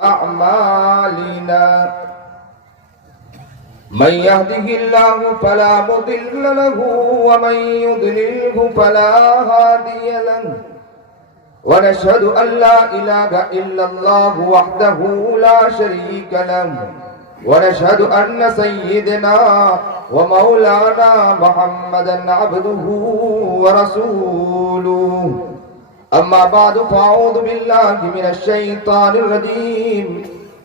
أعمالنا من يهده الله فلا مضل له ومن يضلله فلا هادي له ونشهد أن لا إله إلا الله وحده لا شريك له ونشهد أن سيدنا ومولانا محمدا عبده ورسوله أما بعد فأعوذ بالله من الشيطان الرجيم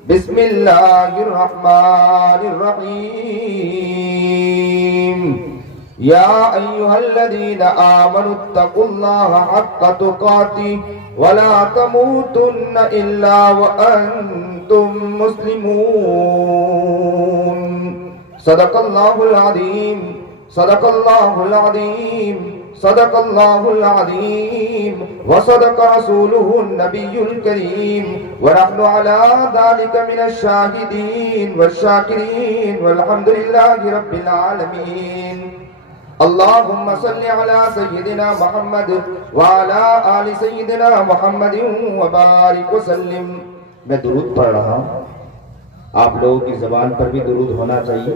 بسم الله الرحمن الرحيم يا أيها الذين آمنوا اتقوا الله حق تقاته ولا تموتن إلا وأنتم مسلمون صدق الله العظيم صدق الله العظيم صدق الله العظيم وصدق رسوله النبي الكريم ونحن على ذلك من الشاهدين والشاكرين والحمد لله رب العالمين اللهم صل على سيدنا محمد وعلى آل سيدنا محمد وبارك وسلم. میں درود پڑھ رہا ہوں، آپ لوگوں کی زبان پر بھی درود ہونا چاہیے.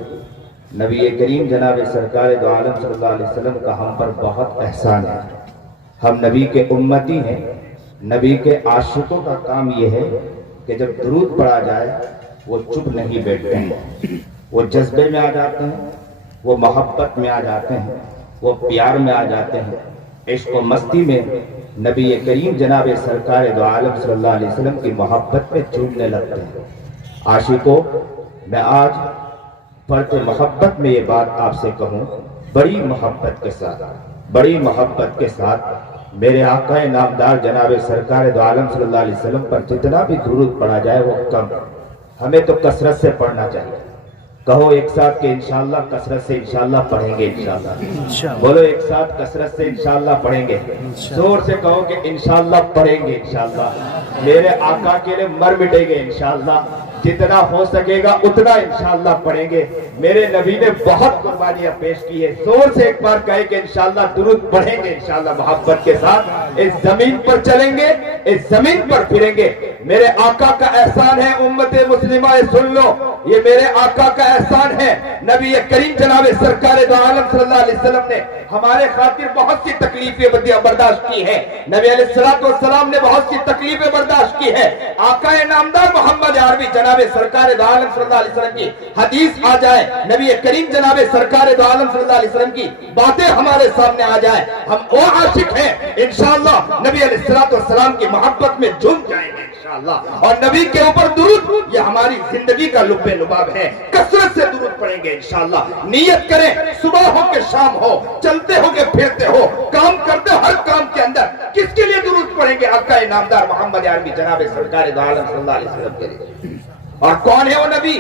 نبی کریم جناب سرکار دو عالم صلی اللہ علیہ وسلم کا ہم پر بہت احسان ہے. ہم نبی کے امتی ہیں. نبی کے عاشقوں کا کام یہ ہے کہ جب درود پڑھا جائے وہ چپ نہیں بیٹھتے ہیں، وہ جذبے میں آ جاتے ہیں، وہ محبت میں آ جاتے ہیں، وہ پیار میں آ جاتے ہیں، عشق و مستی میں نبی کریم جناب سرکار دو عالم صلی اللہ علیہ وسلم کی محبت میں جھومنے لگتے ہیں. عاشقوں، میں آج پڑھتے محبت میں یہ بات آپ سے کہوں، بڑی محبت کے ساتھ میرے آقا نامدار جناب سرکار دو عالم صلی اللہ علیہ وسلم پر جتنا بھی درود پڑھا جائے وہ کم. ہمیں تو کثرت سے پڑھنا چاہیے. کہو ایک ساتھ کہ انشاءاللہ کثرت سے انشاءاللہ پڑھیں گے. انشاءاللہ بولو ایک ساتھ کثرت سے انشاءاللہ پڑھیں گے. زور سے کہو کہ انشاءاللہ پڑھیں گے. انشاءاللہ میرے آقا کے لیے مر مٹیں گے. انشاءاللہ جتنا ہو سکے گا اتنا انشاءاللہ پڑھیں گے. میرے نبی نے بہت قربانیاں پیش کی ہے. زور سے ایک بار کہے کہ انشاءاللہ درود پڑھیں گے. انشاءاللہ محبت کے ساتھ اس زمین پر چلیں گے، اس زمین پر پھریں گے. میرے آقا کا احسان ہے. امت مسلمہ سن لو، یہ میرے آقا کا احسان ہے. نبی کریم جناب سرکار دو عالم صلی اللہ علیہ وسلم نے ہمارے خاطر بہت سی تکلیفیں برداشت کی ہے. نبی علیہ السلام نے بہت سی تکلیفیں برداشت کی ہے. آقا نامدار محمد عربی جناب سرکار دو عالم صلی اللہ علیہ وسلم کی حدیث آ جائے، نبی کریم جناب سرکار دو عالم صلی اللہ علیہ وسلم کی باتیں ہمارے سامنے آ جائے، ہم وہ عاشق ہیں انشاءاللہ نبی علیہ السلام کی محبت میں جھوم جائیں گے انشاءاللہ. اور نبی کے اوپر درود یہ ہماری زندگی کا لب لباب ہے. کثرت سے درود پڑھیں گے انشاءاللہ. نیت کریں، صبح ہو کہ شام ہو، چلتے ہو کہ پھرتے ہو، کام کرتے ہو، ہر کام کے اندر کس کے لیے درود پڑھیں گے؟ آقا نامدار محمد عربی جناب سرکار دو عالم صلی اللہ علیہ وسلم کے لیے. اور کون ہے وہ نبی؟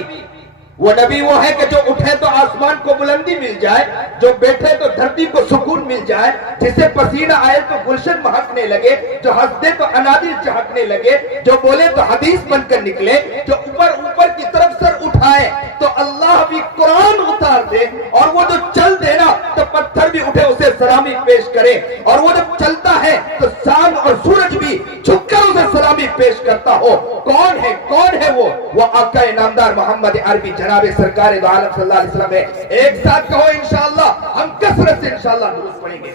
وہ نبی وہ ہے کہ جو اٹھے تو آسمان کو بلندی مل جائے، جو بیٹھے تو دھرتی کو سکون مل جائے، جسے پسینہ آئے تو گلشن مہکنے لگے، جو ہنس دے تو انادل چہکنے لگے، جو بولے تو حدیث بن کر نکلے، جو اوپر کی طرف سر اٹھائے تو اللہ بھی قرآن اتار دے، اور وہ جو چل دے نا تو پتھر بھی اٹھے اسے سلامی پیش کرے، اور وہ جب چلتا ہے تو چاند اور سورج بھی جھک کر اسے سلامی پیش کرتا ہو. کون ہے وہ آقا نامدار محمد عربی جناب سرکار دو عالم صلی اللہ علیہ وسلم ہے. ایک ساتھ کہو انشاءاللہ ہم کثرت سے انشاءاللہ درود پڑھیں گے.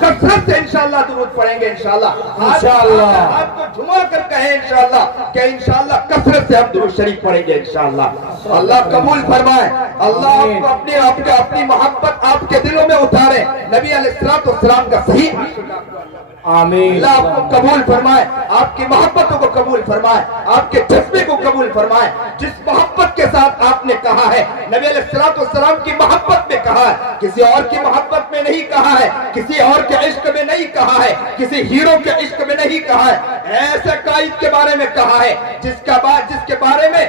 کثرت سے انشاءاللہ درود پڑھیں گے انشاءاللہ. ہاتھ کو جھما کر کہیں انشاءاللہ کہ انشاءاللہ کثرت سے ہم درود شریف پڑھیں گے انشاءاللہ. اللہ قبول فرمائے. اللہ آپ کو اپنی محبت آپ کے دلوں میں اتارے. نبی علیہ السلام کا صحیح آمین. اللہ آپ کو قبول فرمائے، آپ کی محبتوں کو قبول فرمائے، آپ کے جذبے کو قبول فرمائے. جس محبت کے ساتھ آپ نے کہا ہے، نبی علیہ السلام کی محبت میں کہا ہے، کسی اور کی محبت میں نہیں کہا ہے، کسی اور کے عشق میں نہیں کہا ہے، کسی ہیرو کے عشق میں نہیں کہا ہے. ایسے قائد کے بارے میں کہا ہے جس کے بارے میں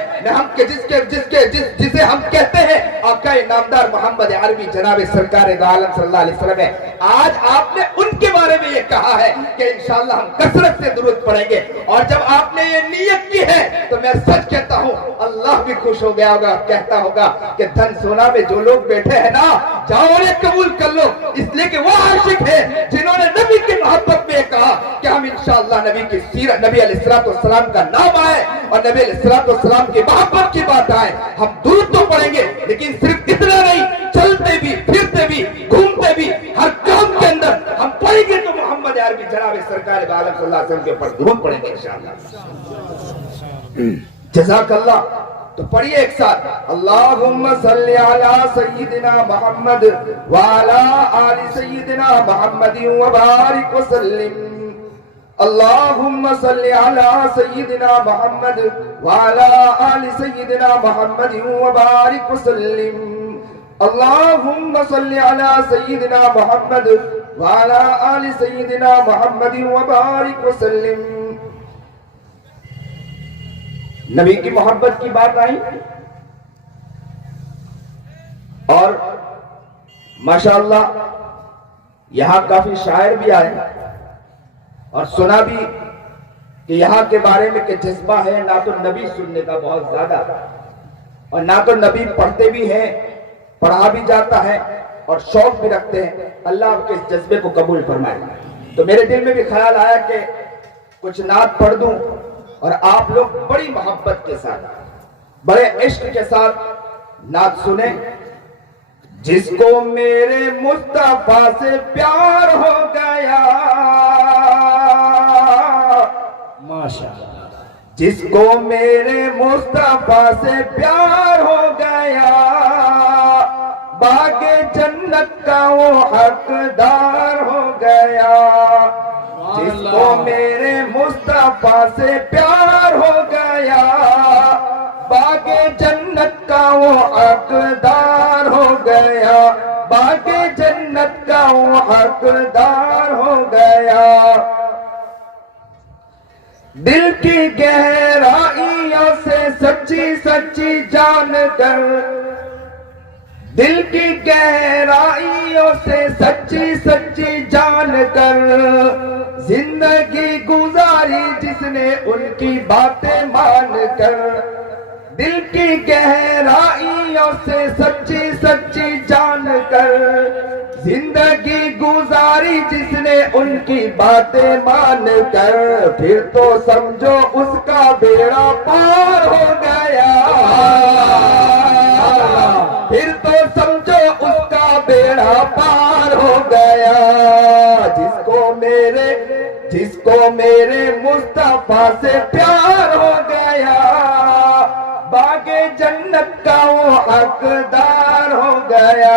جسے ہم کہتے ہیں آقا نامدار محمد عربی جناب سرکار دو عالم صلی اللہ علیہ وسلم ہے. آج آپ نے ان کے بارے میں یہ کہا ہے کہ انشاءاللہ ہم کثرت سے درود پڑھیں گے. اور جب آپ نے یہ نیت کی ہے تو میں سچ کہتا ہوں اللہ بھی خوش ہو گیا ہوگا, کہتا ہوگا کہ دھن سونا میں جو لوگ بیٹھے ہیں نا, جاؤ انہیں قبول کر لو, اس لیے کہ وہ عاشق ہے جنہوں نے نبی کی محبت میں کہا کہ ہم انشاءاللہ نبی کی سیرت, نبی علیہ السلام کا نام آئے اور نبی علیہ السلام کی محبت کی بات آئے, ہم درود تو پڑھیں گے لیکن صرف اتنا نہیں, چلتے بھی, پھرتے بھی, گھومتے بھی, ہر کام کے اندر ہم پڑھیں گے تو محمد عربی جناب سرکار عالم صلی اللہ علیہ وسلم کے اوپر درود پڑھیں گے انشاءاللہ. جزاک اللہ. تو پڑھیے ایک ساتھ, اللہم صلی علی سیدنا محمد وعلی آل سیدنا محمد وبارک وسلم. اللہم صلی علی سیدنا محمد وعلی آل سیدنا محمد وبارک وسلم. اللہم صلی علی سیدنا محمد وعلی آل سیدنا محمد وبارک وسلم. نبی کی محبت کی بات آئی اور ماشاءاللہ یہاں کافی شاعر بھی آئے اور سنا بھی کہ یہاں کے بارے میں کہ جذبہ ہے نہ تو نبی سننے کا بہت زیادہ اور نہ تو نبی پڑھتے بھی ہیں, پڑھا بھی جاتا ہے اور شوق بھی رکھتے ہیں. اللہ آپ کے اس جذبے کو قبول فرمائے. تو میرے دل میں بھی خیال آیا کہ کچھ نعت پڑھ دوں اور آپ لوگ بڑی محبت کے ساتھ, بڑے عشق کے ساتھ نعت سنیں. جس کو میرے مصطفیٰ سے پیار ہو گیا, ماشاءاللہ, جس کو میرے مصطفیٰ سے پیار ہو گیا, باغ جنت کا وہ حقدار ہو گیا. جس کو میرے مصطفیٰ سے پیار ہو گیا, باغ جنت کا وہ حقدار ہو گیا, باغ جنت کا وہ حقدار ہو گیا. دل کی گہرائیوں سے سچی سچی جان کر, دل کی گہرائیوں سے سچی سچی جان کر, زندگی گزاری جس نے ان کی باتیں مان کر. دل کی گہرائیوں سے سچی سچی جان کر, زندگی گزاری جس نے ان کی باتیں مان کر. پھر تو سمجھو اس کا بیڑا پار ہو گیا, پھر تو سمجھو اس کا بیڑا پار ہو گیا. جس کو میرے مصطفیٰ سے پیار ہو گیا, باغ جنت کا وہ حقدار ہو گیا.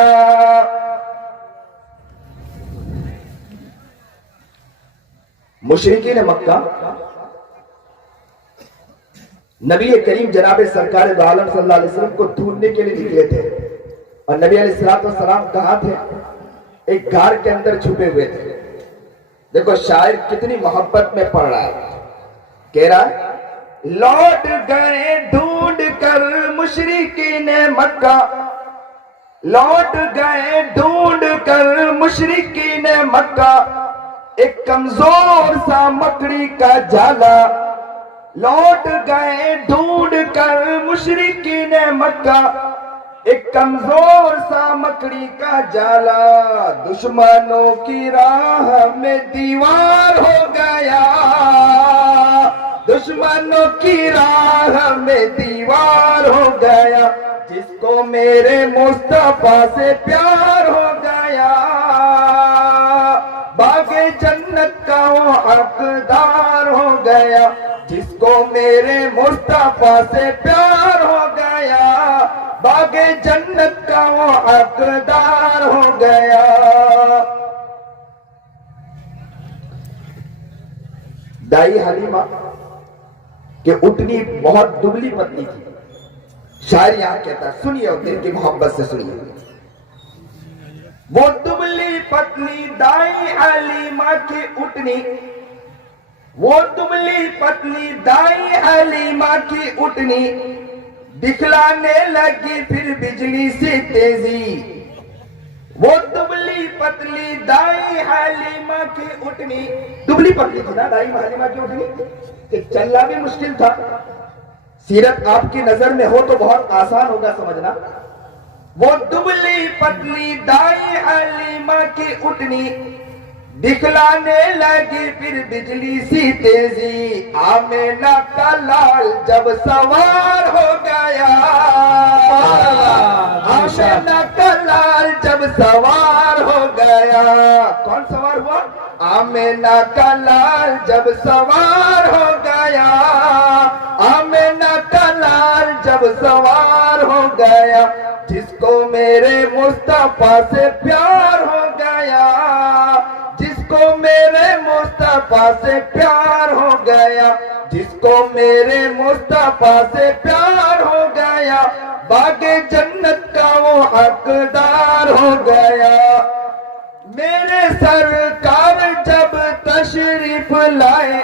مشرکین مکہ نبی کریم جناب سرکار دو عالم صلی اللہ علیہ وسلم کو ڈھونڈنے کے لیے نکلے تھے اور نبی علیہ السلام کہاں تھے؟ ایک غار کے اندر چھپے ہوئے تھے. دیکھو شاعر کتنی محبت میں پڑھ رہا ہے, کہہ رہا ہے لوٹ گئے ڈھونڈ کر مشرکین مکہ, لوٹ گئے ڈھونڈ کر مشرکین مکہ, ایک کمزور سا مکڑی کا جالا. لوٹ گئے ڈھونڈ کر مشرکین مکہ, ایک کمزور سا مکڑی کا جالا. دشمنوں کی راہ میں دیوار ہو گیا, دشمنوں کی راہ میں دیوار ہو گیا. جس کو میرے مصطفیٰ سے پیار ہو گیا, باغ جنت کا وہ حقدار ہو گیا. جس کو میرے مصطفیٰ سے پیار ہو گیا, باغ جنت کا وہ حقدار ہو گیا. دائی حلیمہ کہ اٹھنی بہت دبلی پتلی تھی. شاعر یہاں کہتا ہے, سنیے اور دل کی محبت سے سنیے. وہ دبلی پتلی دائی حلیمہ کی اٹھنی, وہ دبلی پتلی دائی حلیمہ کی اٹھنی, دکھلانے لگی پھر بجلی سے تیزی. وہ دبلی پتلی دائی حلیمہ کی اٹھنی, دبلی پتلی تھی نا دائی حلیمہ کی اٹھنی, کہ چلنا بھی مشکل تھا, सीरत आपकी नजर में हो तो बहुत आसान होगा समझना। वो दुबली पतली दाई हलीमा की उठनी दिखलाने लगी फिर बिजली सी तेजी। आमेना का लाल जब सवार हो गया, आमेना का लाल जब सवार हो गया। कौन सवार हुआ? आमेना का लाल जब सवार हो गया, आमेना का लाल जब सवार हो गया। जिसको मेरे मुस्तफा से प्यार हो गया, जिसको मेरे मुस्तफा से प्यार हो गया, जिसको मेरे मुस्तफा से प्यार हो गया, बागे जन्नत का वो हकदार हो गया। मेरे सरकार जब तशरीफ लाए,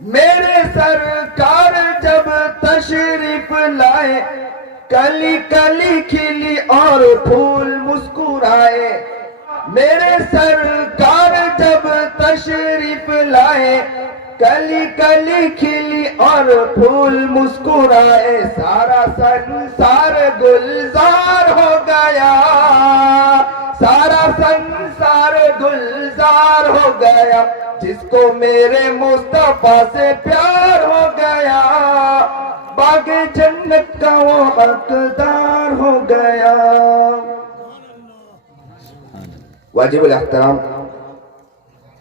मेरे सरकार जब तशरीफ लाए, कली कली खिली और फूल मुस्कुराए। मेरे सरकार जब तशरीफ लाए, कली कली खिली और फूल मुस्कुराए। सारा संसार गुलजार हो गया, सारा संसार गुलजार हो गया। जिसको मेरे मुस्तफा से प्यार हो गया, बागे जन्नत का वो हकदार हो गया। वाजिबुल एहतराम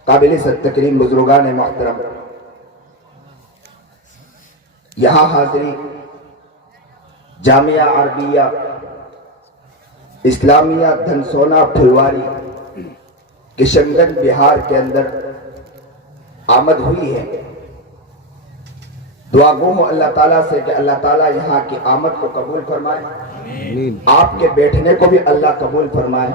काबिल तकरीम बुजुर्गान मोहतरम, यहाँ हाजिरी जामिया अरबिया इस्लामिया धनसोना फुलवारी किशनगंज बिहार के अंदर आमद हुई है। दुआ गो हूं अल्लाह ताला से कि अल्लाह ताला यहाँ की आमद को कबूल फरमाए, आपके बैठने को भी अल्लाह कबूल फरमाए।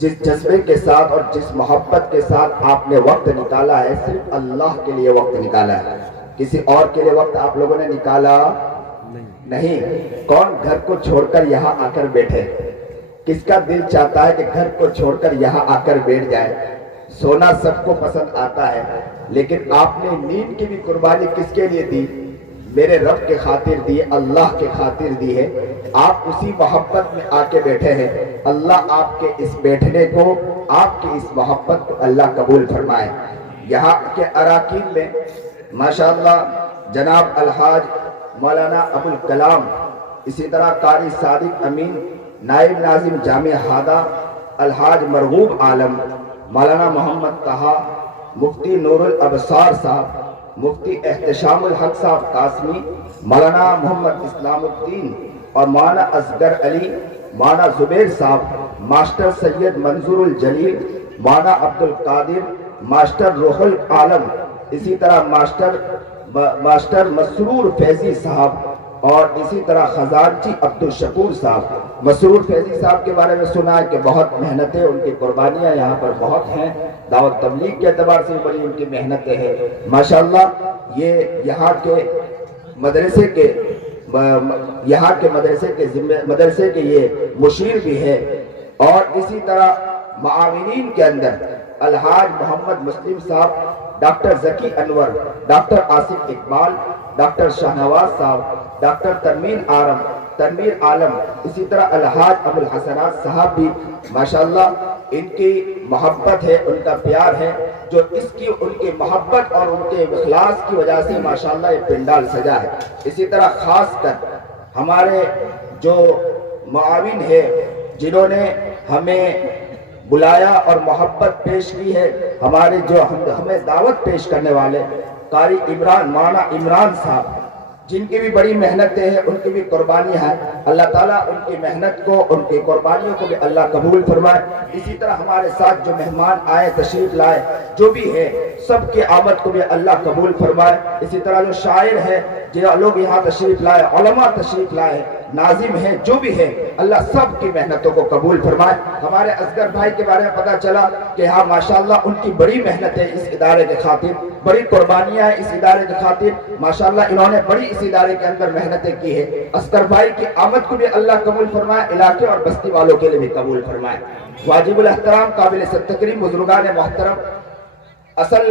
जिस जज्बे के साथ और जिस मोहब्बत के साथ आपने वक्त निकाला है, सिर्फ अल्लाह के लिए वक्त निकाला है, किसी और के लिए वक्त आप लोगों ने निकाला नहीं। कौन घर को छोड़कर यहाँ आकर बैठे? किसका दिल चाहता है कि घर को छोड़कर यहाँ आकर बैठ जाए? सोना सबको पसंद आता है, लेकिन आपने नींद की भी कुर्बानी किसके लिए दी? मेरे रब के खातिर दी, अल्लाह के खातिर दी है। आप उसी मोहब्बत में आके बैठे हैं। अल्लाह आपके इस बैठने को, आपकी इस मोहब्बत को अल्लाह कबूल फरमाए। यहाँ के अराकीन में माशाअल्लाह जनाब अलहाज मौलाना अबुल कलाम, इसी तरह कारी सादिक अमीन, नाइब नाजिम जामिया हादा अलहाज मरगूब आलम, मौलाना मोहम्मद तहा, मुफ्ती नूरुल अबसार साहब, मुफ्ती एहतशामुल हक साहब कासमी, मौलाना मोहम्मद इस्लामुद्दीन और मौलाना असगर अली, मौलाना जुबैर साहब, मास्टर सैयद मंजूरुल जलील, मौलाना अब्दुल कादिर, मास्टर रूहुल आलम, इसी तरह मास्टर मसरूर फैजी साहब और इसी तरह खजानची अब्दुल शकूर साहब। मसरूर फैजी साहब के बारे में सुना है कि बहुत मेहनतें, उनकी कुर्बानियां यहाँ पर बहुत हैं। दावत तबलीग के एतबार से बड़ी उनकी मेहनतें हैं माशाअल्लाह। ये यहाँ के मदरसे के ये मुशीर भी है। और इसी तरह मुआविनीन के अंदर अलहाज मोहम्मद मुस्लिम साहब, डॉक्टर जकी अनवर, डॉक्टर आसिफ इकबाल, डॉक्टर शाहनवाज साहब, डॉक्टर तनवीर आलम, इसी तरह अलहाज अबुल हसनात साहब भी माशाअल्लाह। इनकी मोहब्बत है, उनका प्यार है, जो इसकी उनकी मोहब्बत और उनके इखलास की वजह से माशाअल्लाह ये पिंडाल सजा है। इसी तरह खास कर हमारे जो मुआविन है, जिन्होंने हमें बुलाया और मोहब्बत पेश की है, हमारे जो हमें दावत पेश करने वाले कारी इमरान, मौलाना इमरान साहब, जिनकी भी बड़ी मेहनतें हैं, उनकी भी कुर्बानियां हैं। अल्लाह ताला उनकी मेहनत को, उनकी कुर्बानियों को भी अल्लाह कबूल फरमाए। इसी तरह हमारे साथ जो मेहमान आए, तशरीफ लाए, जो भी है, सबकी आमद को भी अल्लाह कबूल फरमाए। इसी तरह जो शायर है, जो लोग यहाँ तशरीफ लाए, उलमा तशरीफ लाए, नाजिम है, जो भी है, अल्लाह सब की मेहनतों को कबूल फरमाए। हमारे असगर भाई के बारे में पता चला कि हाँ माशाअल्लाह उनकी बड़ी मेहनत है इस इदारे के खातिर, बड़ी कुर्बानियां हैं इस इदारे के खातिर माशाअल्लाह। इन्होंने बड़ी इस इदारे के अंदर मेहनतें की है। असगर भाई की आमद को भी अल्लाह कबूल फरमाए, इलाके और बस्ती वालों के लिए भी कबूल फरमाए। वाजिबुल एहतराम काबिल तकरीम बुजुर्गान मोहतरम, असल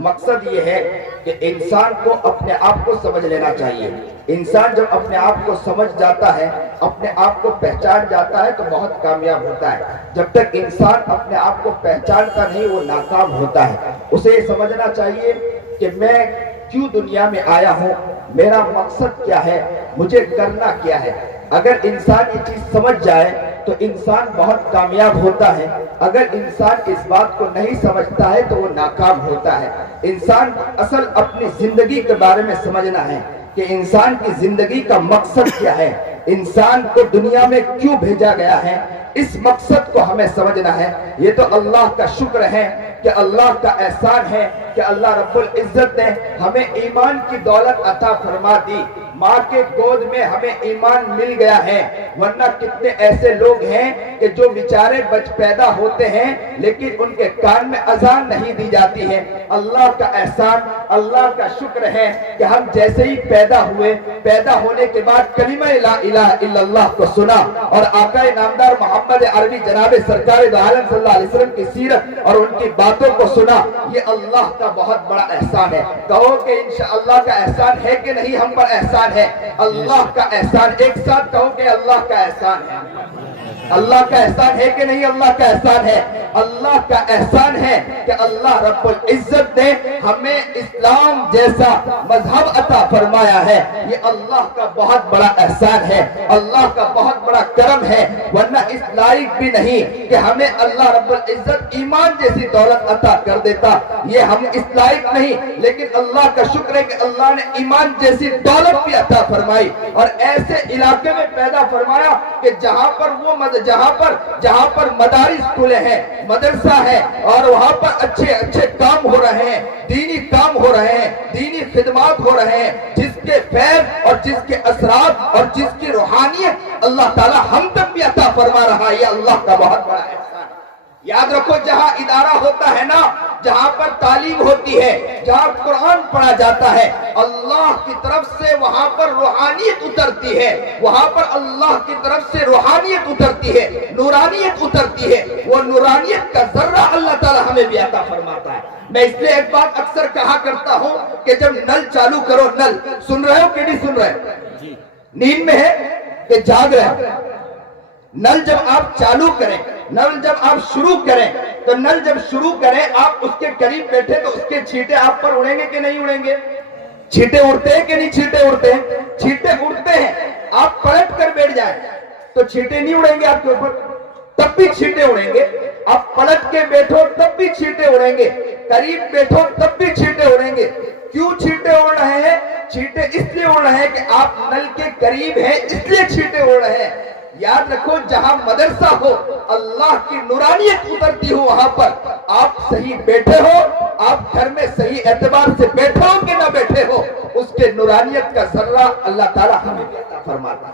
मकसद ये है कि इंसान को अपने आप को समझ लेना चाहिए। इंसान जब अपने आप को समझ जाता है, अपने आप को पहचान जाता है तो बहुत कामयाब होता है। जब तक इंसान अपने आप को पहचानता नहीं वो नाकाम होता है। उसे ये समझना चाहिए कि मैं क्यों दुनिया में आया हूँ, मेरा मकसद क्या है, मुझे करना क्या है। अगर इंसान ये चीज समझ जाए तो इंसान बहुत कामयाब होता है। अगर इंसान इस बात को नहीं समझता है तो वो नाकाम होता है। इंसान असल अपनी जिंदगी के बारे में समझना है कि इंसान की जिंदगी का मकसद क्या है, इंसान को दुनिया में क्यों भेजा गया है, इस मकसद को हमें समझना है। ये तो अल्लाह का शुक्र है कि अल्लाह का एहसान है कि अल्लाह रब्बुल इज्जत ने हमें ईमान की दौलत अता फरमा दी। माँ के गोद में हमें ईमान मिल गया है, वरना कितने ऐसे लोग हैं कि जो बेचारे पैदा होते हैं लेकिन उनके कान में अजान नहीं दी जाती है। अल्लाह का एहसान, अल्लाह का शुक्र है कि हम जैसे ही पैदा हुए, पैदा होने के बाद कलिमा ला इलाहा इल्लल्लाह को सुना और आका नामदार मोहम्मद अरबी जनाब सरकार दो आलम सल्लल्लाहु अलैहि वसल्लम की सीरत और उनकी बातों को सुना। ये अल्लाह का बहुत बड़ा एहसान है। कहो कि इंशाअल्लाह का एहसान है कि नहीं हम पर एहसान है? अल्लाह का एहसान। एक साथ कहो कि अल्लाह का एहसान है। अल्लाह का एहसान है कि नहीं? अल्लाह का एहसान है। अल्लाह का एहसान है कि अल्लाह रब्बुल इज्जत ने हमें इस्लाम जैसा मजहब अता फरमाया है। ये अल्लाह का बहुत बड़ा एहसान है, अल्लाह का बहुत बड़ा करम है। वरना इस लायक भी नहीं कि हमें अल्लाह रब्बुल इज्जत ईमान जैसी दौलत अता कर देता, ये हम इस लायक नहीं। लेकिन अल्लाह का शुक्र है कि अल्लाह ने ईमान जैसी दौलत भी अता फरमाई और ऐसे इलाके में पैदा फरमाया कि जहां पर मदारिस खुले हैं, मदरसा है और वहां पर अच्छे काम हो रहे हैं, दीनी काम हो रहे हैं, दीनी खिदमात हो रहे हैं, जिसके फैज़ और जिसके असरात और जिसकी रूहानियत अल्लाह ताला हम तक भी अता फरमा रहा है। ये अल्लाह का बहुत बड़ा एहसान है। याद रखो, जहां इदारा होता है ना, जहां पर तालीम होती है, जहां कुरान पढ़ा जाता है, अल्लाह की तरफ से वहां पर रूहानियत उतरती है, वहां पर अल्लाह की तरफ से रूहानियत उतरती है, नूरानियत उतरती है। वो नूरानियत का जर्रा अल्लाह ताला हमें भी अता फरमाता है। मैं इसलिए एक बात अक्सर कहा करता हूं कि जब नल चालू करो, नल सुन रहे हो कि नहीं सुन रहे? नींद में है कि जाग रहे हो? नल जब आप चालू करें, नल जब आप शुरू करें, तो नल जब शुरू करें आप उसके करीब बैठे तो उसके छींटे आप पर उड़ेंगे कि नहीं उड़ेंगे? छींटे उड़ते हैं कि नहीं छींटे उड़ते हैं? छींटे उड़ते हैं। आप पलट कर बैठ जाएं तो छींटे नहीं उड़ेंगे आपके ऊपर, तब भी छींटे उड़ेंगे। आप पलट के बैठो तब भी छींटे उड़ेंगे, करीब बैठो तब भी छींटे उड़ेंगे। क्यों छींटे उड़ रहे हैं? छींटे इसलिए उड़ रहे हैं कि आप नल के करीब हैं, इसलिए छींटे उड़ रहे हैं। याद रखो, जहां मदरसा हो, अल्लाह की नूरानियत उतरती हो, वहां पर आप सही बैठे हो, आप घर में सही एतबार से बैठे हो कि ना बैठे हो, उसके नूरानियत का जर्रा अल्लाह ताला हमें भी अता फरमाता है।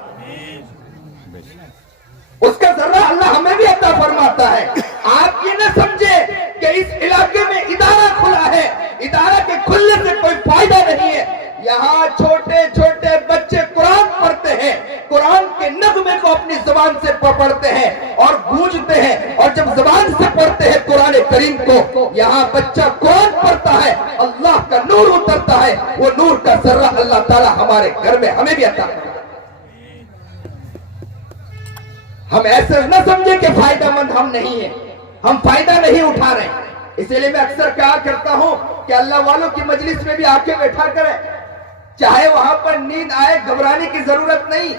उसका जर्रा अल्लाह हमें भी अता फरमाता है। आप ये ना समझे कि इस इलाके में इदारा खुला है, इदारा के खुलने से कोई फायदा नहीं है। यहाँ छोटे छोटे बच्चे कुरान पढ़ते हैं, कुरान के नगमे को अपनी जुबान से पढ़ते हैं और गूंजते हैं, और जब जुबान से पढ़ते हैं कुरान करीम को, यहाँ बच्चा कुरान पढ़ता है, अल्लाह का नूर उतरता है। वो नूर का जर्रा अल्लाह ताला हमारे घर में हमें भी अता करता है। हम ऐसे न समझे कि फायदेमंद हम नहीं है, हम फायदा नहीं उठा रहे। इसीलिए मैं अक्सर कहा करता हूं कि अल्लाह वालों की मजलिस में भी आके बैठा करें, चाहे वहां पर नींद आए, घबराने की जरूरत नहीं।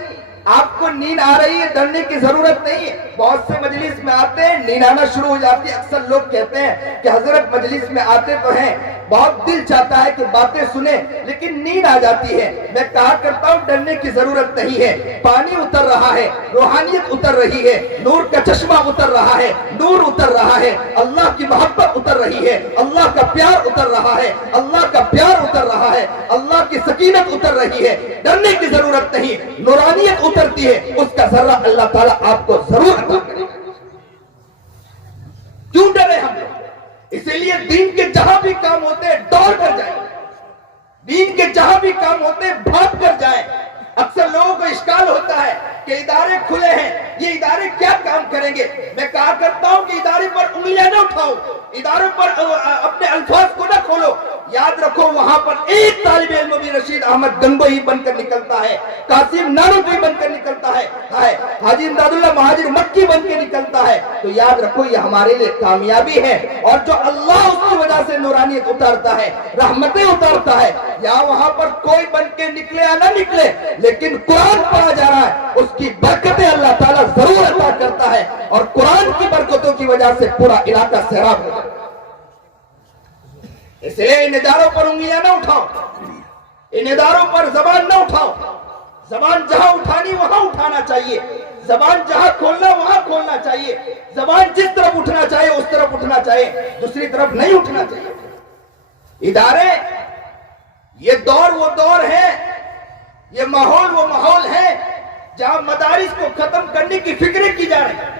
आपको नींद आ रही है, डरने की जरूरत नहीं है। बहुत से मजलिस में आते हैं, नींद आना शुरू हो जाती है। अक्सर लोग कहते हैं कि हजरत मजलिस में आते तो हैं, बहुत दिल चाहता है कि बातें सुने, लेकिन नींद आ जाती है। मैं कहा करता हूँ डरने की जरूरत नहीं है। पानी उतर रहा है, रूहानियत उतर रही है, नूर का चश्मा उतर रहा है, नूर उतर रहा है, अल्लाह की मोहब्बत उतर रही है, अल्लाह का प्यार उतर रहा है, अल्लाह का प्यार उतर रहा है, अल्लाह की सकीनत उतर रही है। डरने की जरूरत नहीं, नूरानियत उतरती है, उसका जर्रा अल्लाह ताला आपको जरूर अता करेगा। क्यों डरे हम? इसीलिए दीन के जहां भी काम होते हैं दौड़ कर जाए, दीन के जहां भी काम होते हैं भाग कर जाए। अक्सर लोगों को इश्काल होता है कि इदारे खुले हैं, ये इदारे क्या काम करेंगे। मैं कहा करता हूं कि इदारे पर उंगलियां न उठाओ, इदारों पर अपने अल्फाज को न खोलो। याद रखो वहां पर एक तालिब इल्म भी रशीद अहमद गंगोही बनकर निकलता है, कासिम नानवी बनकर निकलता है, हाजी इमदादुल्लाह महाजिर मक्की बनकर निकलता है। तो याद रखो ये हमारे लिए कामयाबी है। और जो अल्लाह उसकी वजह से नूरानियत उतारता है, रहमतें उतारता है, या वहां पर कोई बन के निकले या ना निकले, लेकिन कुरान पढ़ा जा रहा है, उसकी बरकतें अल्लाह ताला जरूर अता करता है। और कुरान की बरकतों की वजह से पूरा इलाका सैराब हो जाता है। इसलिए इन इदारों पर उंगलियां ना उठाओ, इन इदारों पर जबान ना उठाओ। जबान जहां उठानी वहां उठाना चाहिए, जबान जहां खोलना वहां खोलना चाहिए। जबान जिस तरफ उठना चाहिए उस तरफ उठना चाहिए, दूसरी तरफ नहीं उठना चाहिए। इदारे, ये दौर वो दौर है, ये माहौल वो माहौल है जहां मदारिस को खत्म करने की फिक्रें की जा रही है,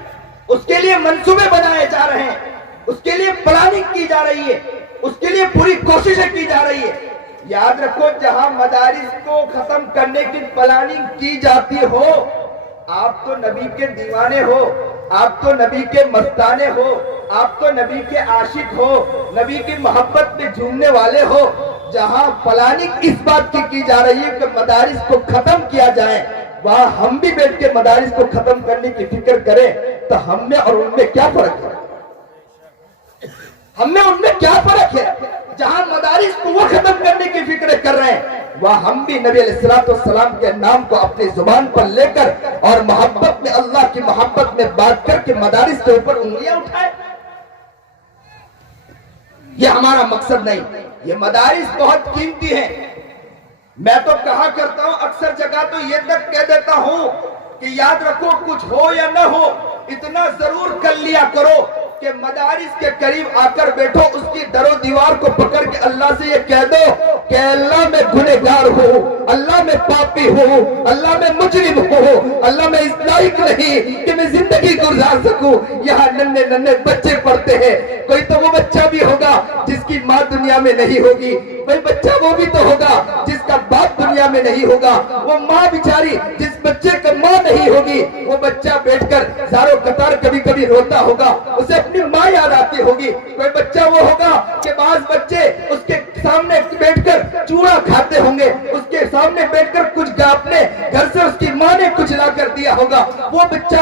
उसके लिए मंसूबे बनाए जा रहे हैं, उसके लिए प्लानिंग की जा रही है, उसके लिए पूरी कोशिशें की जा रही है। याद रखो जहां मदारिस को खत्म करने की प्लानिंग की जाती हो, आप तो नबी के दीवाने हो, आप तो नबी के मस्ताने हो, आप तो नबी के आशिक हो, नबी की मोहब्बत में झूमने वाले हो। जहां प्लानिंग इस बात की जा रही है कि मदारिस को खत्म किया जाए, वहां हम भी बैठ के मदारिस को खत्म करने की फिक्र करें, तो हम में और उनमें क्या फर्क है? हमें उनमें क्या फर्क है? जहां मदारिस को वो खत्म करने की फिक्र कर रहे हैं, वह हम भी नबी अलैहिस्सलाम के नाम को अपनी जुबान पर लेकर और मोहब्बत में, अल्लाह की मोहब्बत में बात करके मदारिस के ऊपर उंगलियां उठाए। ये हमारा मकसद नहीं। ये मदारिस बहुत कीमती है। मैं तो कहा करता हूं, अक्सर जगह तो ये तक कह देता हूं कि याद रखो कुछ हो या न हो, इतना जरूर कर लिया करो कि मदारिस के करीब आकर बैठो, उसकी दरो दीवार को पकड़ के अल्लाह से ये कह दो कि अल्लाह मैं गुनहगार हूँ, अल्लाह मैं पापी हूँ, अल्लाह मैं मुजरिम हूँ, अल्लाह मैं इस लायक नहीं कि मैं जिंदगी गुजार सकूं। यहाँ नन्हे नन्हे बच्चे पढ़ते हैं, कोई तो वो बच्चा भी होगा जिसकी माँ दुनिया में नहीं होगी, कोई बच्चा वो भी तो होगा जिसका बाप दुनिया में नहीं होगा, वो माँ बेचारी जिस बच्चे का माँ नहीं होगी, वो बच्चा बैठकर जारो कतार कभी कभी रोता होगा, उसे अपनी माँ याद आती होगी। कोई बच्चा वो होगा कि बाज बच्चे उसके सामने बैठकर चूड़ा खाते होंगे, उसके सामने बैठकर कुछ अपने घर से उसकी माँ ने कुछ ला कर दिया होगा, वो बच्चा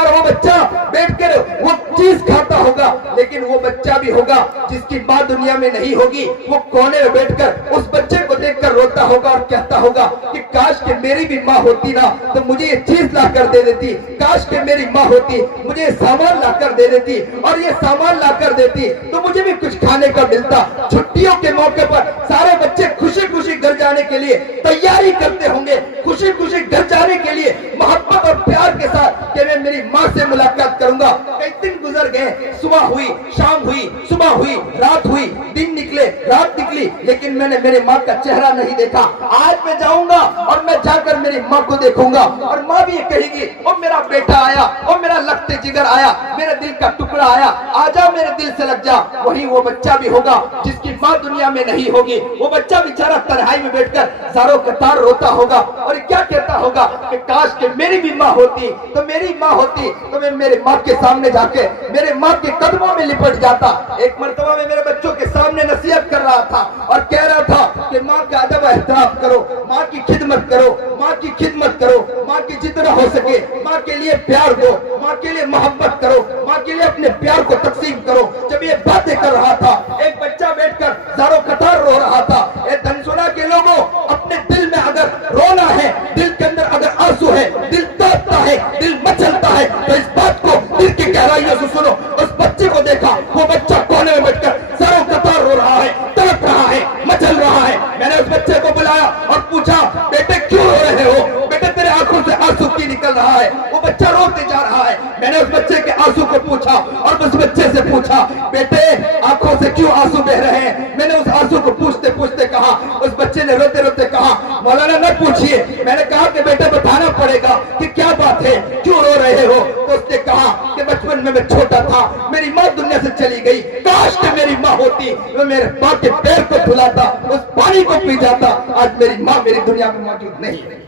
बैठकर वो चीज खाता होगा। लेकिन वो बच्चा भी होगा जिसकी माँ दुनिया में नहीं होगी, वो कोने में बैठकर उस बच्चे को देखकर रोता होगा और कहता होगा कि काश के मेरी भी माँ होती ना तो मुझे ये चीज ला कर दे देती, काश के मेरी माँ होती मुझे सामान ला कर दे देती, और ये सामान ला कर देती तो मुझे भी कुछ खाने का मिलता। छुट्टियों के मौके पर सारे बच्चे खुशी खुशी घर जाने के लिए तैयारी करते होंगे, खुशी खुशी घर जाने के लिए मोहब्बत और प्यार के साथ कि मैं मेरी माँ से मुलाकात करूंगा। कई दिन गुजर गए, सुबह हुई, शाम हुई, सुबह हुई, रात हुई, दिन निकले, रात निकली, लेकिन मैंने मेरे माँ का चेहरा नहीं देखा। आज मैं जाऊंगा और मैं जाकर मेरी माँ को देखूंगा, और माँ भी ये कहेगी ओ मेरा बेटा आया, ओ मेरा लगते जिगर आया, मेरे दिल का टुकड़ा आया, आजा मेरे दिल से लग जा। वही वो बच्चा भी होगा जिसकी माँ दुनिया में नहीं होगी, वो बच्चा बेचारा तन्हाई में बैठकर सारों कतार रोता होगा और क्या कहता होगा कि काश के मेरी भी माँ होती तो मेरी माँ होती तो मैं मेरे माँ के सामने जाके मेरे माँ के कदमों में लिपट जाता। एक मर्तबा में मेरे बच्चों के सामने नसीहत कर रहा था और कह रहा था कि माँ का अदब एहतराम करो, माँ की खिदमत करो, माँ की खिदमत करो, माँ की जितना हो सके माँ के लिए प्यार दो, माँ के लिए मोहब्बत करो, माँ के लिए अपने प्यार को तकसीम करो। जब ये बातें कर रहा था, एक बच्चा बैठकर जारो कतार रो रहा था। ए धनसुना के लोगों, अपने दिल में अगर रोना है, दिल के अंदर अगर आंसू है, दिल तड़पता है, दिल मचलता है, तो इस बात को दिल की गहराइयों से सुनो। उस बच्चे को देखा, वो बच्चा कोने में बैठकर जारो कतार रो रहा है, तड़प रहा है, मचल रहा है। मैंने उस बच्चे को बुलाया और पूछा बेटे क्यों रो रहे हो, बेटे तेरे आंखों से आंसू क्यों निकल रहा है? वो बच्चा रोते जा रहा है। मैंने उस बच्चे के आंसू को पूछा और उस बच्चे से पूछा बेटे आंखों से क्यों आंसू बह रहे हैं? मैंने उस आंसू को पूछते पूछते कहा, उस बच्चे ने रोते रोते कहा मौलाना न पूछिए। मैंने कहा कि बेटे बताना पड़ेगा कि क्या बात है, क्यों रो रहे हो? तो उसने कहा कि बचपन में मैं छोटा था, मेरी माँ दुनिया से चली गई, काश कि मेरी माँ होती, मैं मेरे माँ के पैर को धुलाता, उस पानी को पी जाता। आज मेरी माँ मेरी दुनिया में मौजूद नहीं है।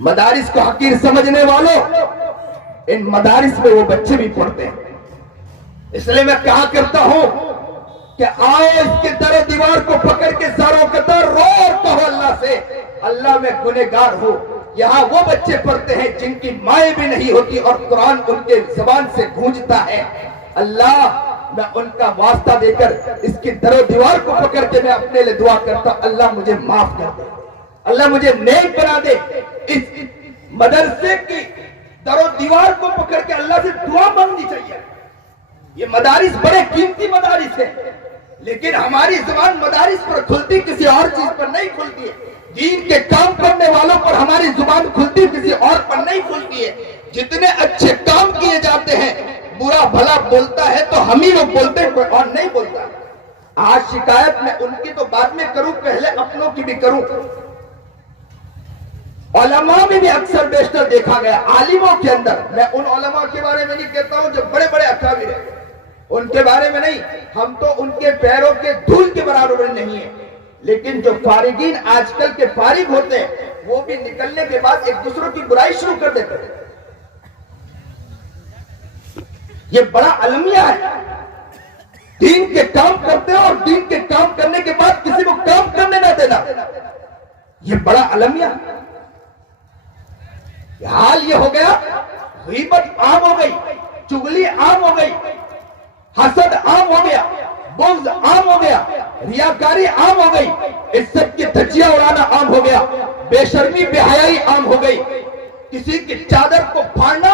मदारिस को हकीर समझने वालों, इन मदारिस में वो बच्चे भी पढ़ते हैं। इसलिए मैं कहा करता हूं کہ आओ इसके दर दीवार को पकड़ के सारों कतर रो और कहो अल्लाह से, अल्लाह मैं गुनहगार हूं। यहाँ वो बच्चे पढ़ते हैं जिनकी माएं भी नहीं होती और कुरान उनके जबान से गूंजता है। अल्लाह मैं उनका वास्ता देकर इसकी दर दीवार को पकड़ के मैं अपने लिए दुआ करता हूं, अल्लाह मुझे माफ कर दे, अल्लाह मुझे नेक बना दे। इस मदरसे की दर दीवार को पकड़ के अल्लाह से दुआ मांगनी चाहिए। ये मदारिस बड़े कीमती मदारिस है, लेकिन हमारी जुबान मदारिस पर खुलती किसी और चीज पर नहीं खुलती है। दीन के काम करने वालों पर हमारी जुबान खुलती किसी और पर नहीं खुलती है। जितने अच्छे काम किए जाते हैं, बुरा भला बोलता है तो हम ही लोग बोलते हैं, कोई और नहीं बोलता। आज शिकायत मैं उनकी तो बाद में करूं, पहले अपनों की भी करूं। उलमा में भी अक्सर बेशतर देखा गया, आलिमों के अंदर, मैं उन उलमा के बारे में नहीं कहता हूं जो बड़े बड़े अकाबिर हैं, उनके बारे में नहीं, हम तो उनके पैरों के धूल के बराबर नहीं है। लेकिन जो फारिगीन आजकल के फारिग होते हैं, वो भी निकलने के बाद एक दूसरों की बुराई शुरू कर देते हैं। ये बड़ा अलमिया है। दीन के काम करते हैं और दीन के काम करने के बाद किसी को काम करने ना देना, ये बड़ा अलमिया। हाल ये हो गया, गीबत आम हो गई, चुगली आम हो गई, हसद आम हो गया, बुग़्ज़ आम हो गया, रियाकारी आम हो गई, इज्जत की धज्जियां उड़ाना आम हो गया, बेशर्मी बेहयाई आम हो गई, किसी की चादर को फाड़ना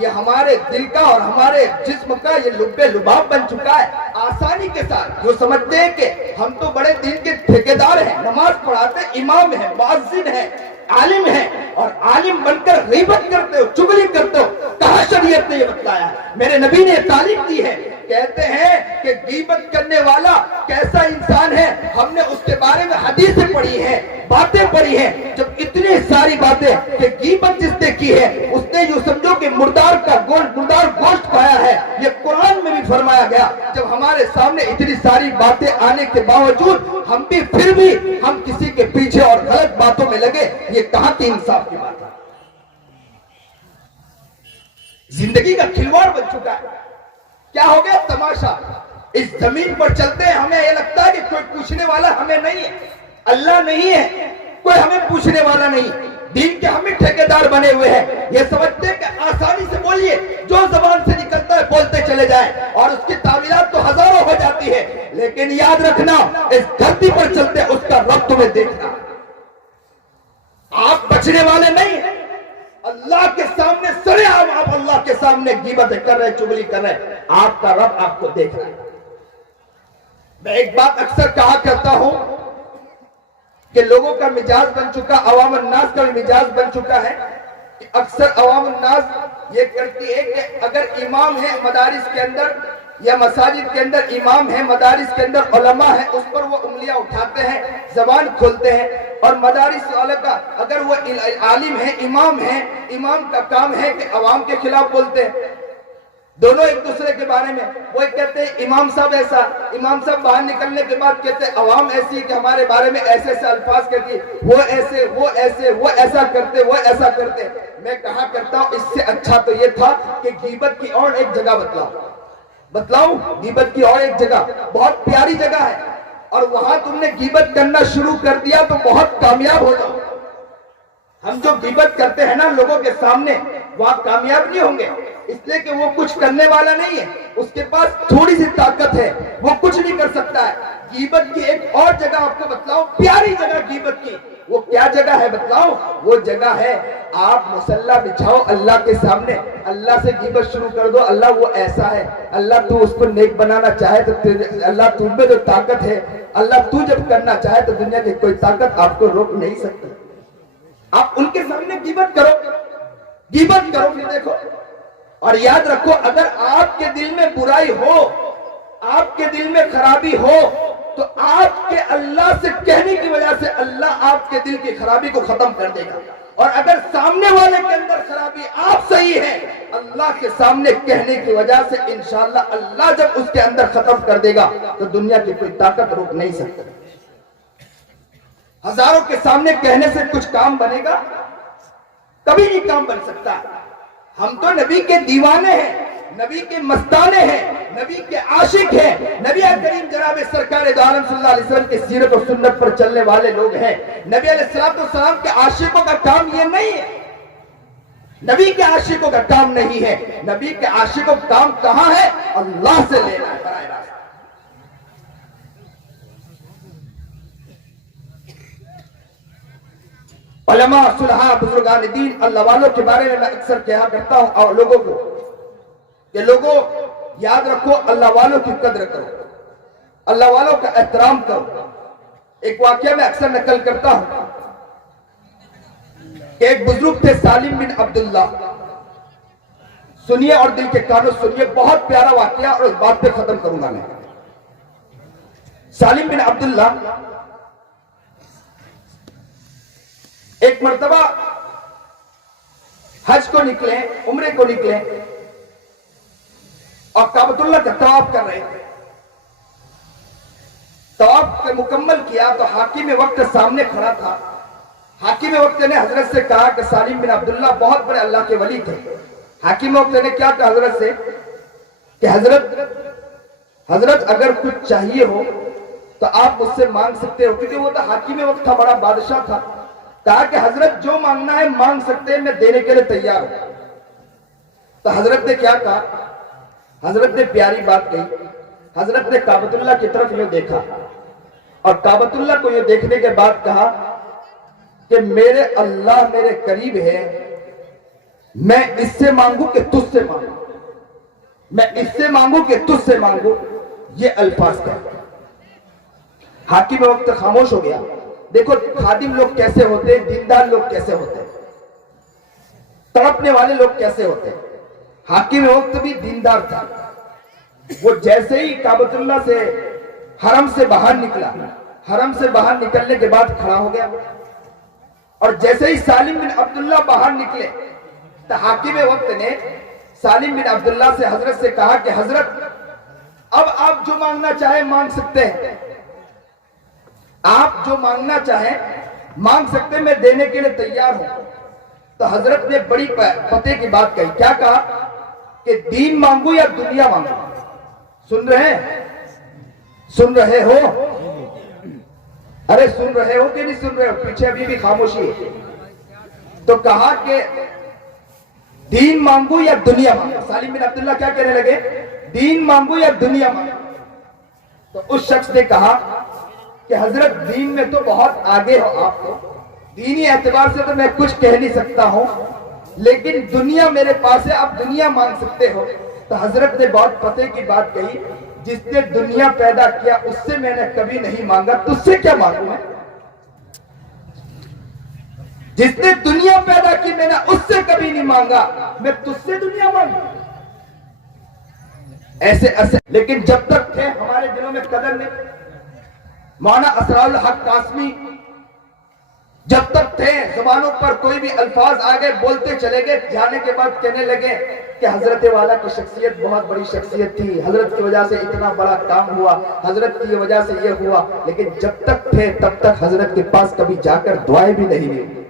ये हमारे दिल का और हमारे जिस्म का ये लुब्बे लुबाब बन चुका है। आसानी के साथ जो समझते हैं कि हम तो बड़े दिन के ठेकेदार हैं, नमाज पढ़ाते इमाम हैं, मुअज्जिन हैं, आलिम है, और आलिम बनकर गीबत करते हो, चुगली करते हो। कहां शरीयत ने ये बतलाया है? मेरे नबी ने तालीम दी है, कहते हैं कि गीबत करने वाला कैसा इंसान है, हमने उसके बारे में हदीसें पढ़ी हैं, बातें पढ़ी हैं। जब इतनी सारी बातें कि गीबत जिसने की है उसने यूं समझो कि मुर्दार गोश्त खाया है, ये कुरान में भी फरमाया गया। जब हमारे सामने इतनी सारी बातें आने के बावजूद हम भी फिर भी हम किसी के पीछे और गलत बातों में लगे, ये कहां की इंसाफ की बात है? जिंदगी का खिलवाड़ बन चुका है। क्या हो गया तमाशा? इस जमीन पर चलते हैं, हमें यह लगता है कि कोई पूछने वाला हमें नहीं है, अल्लाह नहीं है, कोई हमें पूछने वाला नहीं, दीन के हम ही ठेकेदार बने हुए हैं। ये समझते हैं कि आसानी से बोलिए, जो जबान से निकलता है बोलते चले जाएं, और उसकी तावीलात तो हजारों हो जाती है। लेकिन याद रखना, इस धरती पर चलते उसका रब तुम्हें देखना, आप बचने वाले नहीं हैं। अल्लाह के सामने सरेआम आप अल्लाह के सामने गीबत कर रहे, चुगली कर रहे, आपका रब आपको देख रहा है। मैं एक बात अक्सर कहा करता हूं कि लोगों का मिजाज बन चुका, अवाम अन्नास का भी मिजाज बन चुका है कि अक्सर अवाम अन्नास ये करती है कि अगर इमाम है मदारिस के अंदर या मसाजिद के अंदर, इमाम है मदारिस के अंदर, उलमा है, उस पर वो उंगलियां उठाते हैं, जबान खोलते हैं। और मदारिस वाले का अगर वो आलिम है, इमाम है, इमाम का काम है कि अवाम के खिलाफ बोलते हैं। दोनों एक दूसरे के बारे में वो कहते हैं इमाम साहब ऐसा, इमाम साहब बाहर निकलने के बाद कहते हैं अवाम ऐसी है कि हमारे बारे में ऐसे ऐसे अल्फाज कहती है, वो ऐसे, वो ऐसे, वो ऐसा करते, वो ऐसा करते। मैं कहा करता हूं इससे अच्छा तो ये था कि गीबत की और एक जगह बतलाऊं, गीबत की और एक जगह बहुत प्यारी जगह है, और वहां तुमने गीबत करना शुरू कर दिया तो बहुत कामयाब हो जाओ। हम जो गीबत करते हैं ना लोगों के सामने, वहां कामयाब नहीं होंगे, इसलिए कि वो कुछ करने वाला नहीं है, उसके पास थोड़ी सी ताकत है, वो कुछ नहीं कर सकता है। गीबत की एक और जगह आपको बतलाऊं, प्यारी जगह गीबत की, वो क्या जगह है बतलाऊं? वो जगह है आप मुसल्ला बिछाओ अल्लाह के सामने, अल्लाह से गीबत शुरू कर दो, अल्लाह वो ऐसा है, अल्लाह तू उसको नेक बनाना चाहे तो अल्लाह तुम में जो ताकत है, अल्लाह तू जब करना चाहे तो दुनिया की कोई ताकत आपको रोक नहीं सकती। आप उनके सामने गीबत करो, फिर देखो। और याद रखो, अगर आपके दिल में बुराई हो, आपके दिल में खराबी हो, तो आपके अल्लाह से कहने की वजह से अल्लाह आपके दिल की खराबी को खत्म कर देगा। और अगर सामने वाले के अंदर खराबी, आप सही है, अल्लाह के सामने कहने की वजह से इंशाअल्लाह अल्लाह जब उसके अंदर खत्म कर देगा तो दुनिया की कोई ताकत रोक नहीं सकती। हजारों के सामने कहने से कुछ काम बनेगा? कभी नहीं काम बन सकता। हम तो नबी के दीवाने हैं, नबी के मस्ताने हैं, नबी के आशिक हैं, नबी करीम जनाब सरकार दो आलम सल्लल्लाहु अलैहि वसल्लम के सीरत और सुन्नत पर चलने वाले लोग हैं। नबी अलैहिस्सलाम के आशिकों का काम ये नहीं है, नबी के आशिकों का काम नहीं है। नबी के आशिकों का काम कहां है? अल्लाह से लेना है बराह रास्त। उलमा, सुलहा, बुजुर्गान दीन, अल्लाह वालों के बारे में मैं अक्सर कहा करता हूं और लोगों को कि लोगों याद रखो, अल्लाह वालों की कद्र करो, अल्लाह वालों का एहतराम करो। एक वाकया मैं अक्सर नकल करता हूं कि एक बुजुर्ग थे सालिम बिन अब्दुल्ला, सुनिए और दिल के कानों सुनिए, बहुत प्यारा वाकया और इस बात पे खत्म करूंगा मैं। सालिम बिन अब्दुल्ला एक मर्तबा हज को निकले, उम्रे को निकले और काबतुल्लाह का तवाफ कर रहे थे। तवाफ के मुकम्मल किया तो हाकिम वक्त सामने खड़ा था। हाकिम वक्त ने हजरत से कहा कि सालिम बिन अब्दुल्ला बहुत बड़े अल्लाह के वली थे। हाकिम वक्त ने क्या कहा हजरत से कि हजरत अगर कुछ चाहिए हो तो आप मुझसे मांग सकते हो, क्योंकि वो तो हाकिम वक्त था, बड़ा बादशाह था। कहा कि हजरत जो मांगना है मांग सकते हैं, मैं देने के लिए तैयार हूं। तो हजरत ने क्या कहा? हजरत ने प्यारी बात कही। हजरत ने काबतुल्लाह की तरफ ये देखा और काबतुल्लाह को ये देखने के बाद कहा कि मेरे अल्लाह मेरे करीब है, मैं इससे मांगू कि तुझसे मांगू, मैं इससे मांगू कि तुझसे मांगू। ये अल्फाज का हाकिम वक्त खामोश हो गया। देखो खादिम लोग कैसे होते हैं, दीनदार लोग कैसे होते हैं, तड़पने वाले लोग कैसे होते हैं। हाकिम वक्त भी दीनदार था। वो जैसे ही काबतुल्लाह से हरम से बाहर निकला, हरम से बाहर निकलने के बाद खड़ा हो गया और जैसे ही सालिम बिन अब्दुल्ला बाहर निकले तो हाकिम वक्त ने सालिम बिन अब्दुल्ला से हजरत से कहा कि हजरत अब आप जो मांगना चाहे मांग सकते हैं, आप जो मांगना चाहें मांग सकते हैं, मैं देने के लिए तैयार हूं। तो हजरत ने बड़ी पते की बात कही। क्या कहा कि दीन मांगू या दुनिया मांगू? सुन रहे हैं? सुन रहे हो? अरे सुन रहे हो कि नहीं सुन रहे हो? पीछे अभी भी खामोशी है। तो कहा कि दीन मांगू या दुनिया मांगू? सालिम बिन अब्दुल्ला क्या कहने लगे? दीन मांगू या दुनिया मांगू? तो उस शख्स ने कहा कि हजरत दीन में तो बहुत आगे हो आप, तो दीनी एतबार से तो मैं कुछ कह नहीं सकता हूं, लेकिन दुनिया मेरे पास है, आप दुनिया मांग सकते हो। तो हजरत ने बहुत पते की बात कही, जिसने दुनिया पैदा किया उससे मैंने कभी नहीं मांगा, तुझसे क्या मांगू मैं? जिसने दुनिया पैदा की मैंने उससे कभी नहीं मांगा, मैं तुझसे दुनिया मांगू? ऐसे ऐसे। लेकिन जब तक थे हमारे दिलों में कदर नहीं। मौलाना असरारुल हक कासमी जब तक थे जुबानों पर कोई भी अल्फाज आ गए बोलते चले गए, जाने के बाद कहने लगे कि हजरत वाला की शख्सियत बहुत बड़ी शख्सियत थी, हजरत की वजह से इतना बड़ा काम हुआ, हजरत की वजह से ये हुआ। लेकिन जब तक थे तब तक हजरत के पास कभी जाकर दुआएं भी नहीं ली।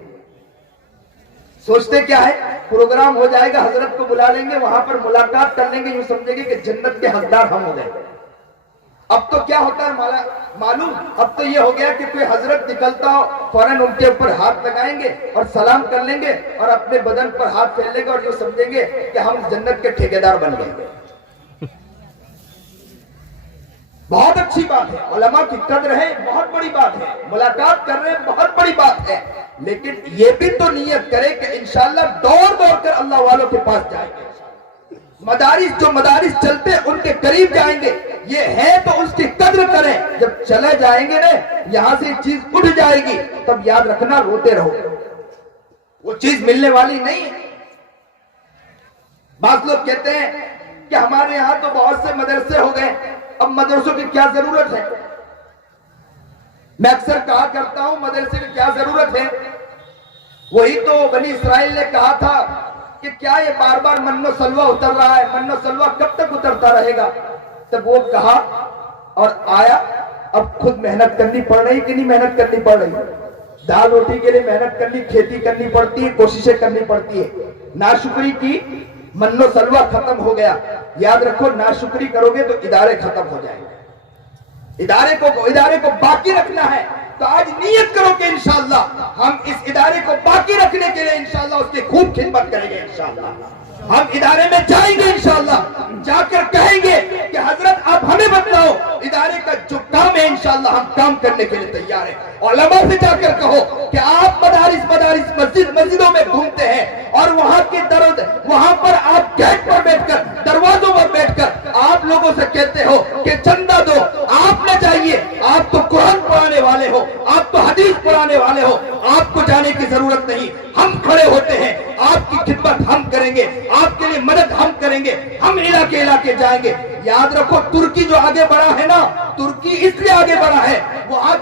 सोचते क्या है, प्रोग्राम हो जाएगा, हजरत को बुला लेंगे, वहां पर मुलाकात कर लेंगे, यूं समझेंगे कि जन्नत के हकदार हम हो गए। अब तो क्या होता है मालूम? अब तो ये हो गया कि कोई हजरत निकलता हो फौरन उनके ऊपर हाथ लगाएंगे और सलाम कर लेंगे और अपने बदन पर हाथ फेर लेंगे और यूं समझेंगे कि हम जन्नत के ठेकेदार बन गए। बहुत अच्छी बात है, उलमा की कद्र है, बहुत बड़ी बात है, मुलाकात कर रहे हैं, बहुत बड़ी बात है, लेकिन ये भी तो नियत करे कि इंशाअल्लाह दौड़ दौड़ कर अल्लाह वालों के पास जाएंगे। मदारिस जो मदारिस चलते हैं उनके करीब जाएंगे, ये है तो उसकी कद्र करें। जब चले जाएंगे ना, यहां से चीज उठ जाएगी, तब याद रखना रोते रहो, वो चीज मिलने वाली नहीं। बात लोग कहते हैं कि हमारे यहां तो बहुत से मदरसे हो गए, अब मदरसों की क्या जरूरत है? मैं अक्सर कहा करता हूं मदरसे की क्या जरूरत है? वही तो बनी इस्राइल ने कहा था कि क्या ये बार बार मन्नो सलवा उतर रहा है, मन्नो सलवा कब तक उतरता रहेगा? तब वो कहा और आया, अब खुद मेहनत करनी पड़ रही कि नहीं मेहनत करनी पड़ रही? दाल रोटी के लिए मेहनत करनी, खेती करनी पड़ती है, कोशिशें करनी पड़ती है। नाशुक्री की मन्नो सलवा खत्म हो गया। याद रखो, नाशुक्री करोगे तो इदारे खत्म हो जाएंगे। इदारे को बाकी रखना है तो आज नियत करो कि इंशाअल्लाह हम इस इदारे को बाकी रखने के लिए इंशाअल्लाह उसकी खूब खिदमत करेंगे। इंशाअल्लाह हम इदारे में जाएंगे, इंशाअल्लाह जाकर कहेंगे कि हजरत आप हमें बताओ इदारे का जो काम है, इंशाअल्लाह हम काम करने के लिए तैयार हैं। उलमा से जाकर कहो कि आप मदारिस मस्जिदों में घूमते हैं और वहां पर आप गेट पर बैठकर, दरवाजों पर बैठकर आप लोगों से कहते हो कि चंदा दो, आप न जाइए, आप तो कुरान पढ़ाने वाले हो, आप तो हदीस पढ़ाने वाले हो, आपको जाने की जरूरत नहीं। हम खड़े होते हैं, आपकी खिदमत हम करेंगे, आपके लिए मदद हम करेंगे, हम इलाके जाएंगे। याद रखो, तुर्की जो आगे बढ़ा है ना, तुर्की इसलिए आगे बढ़ा है, वहां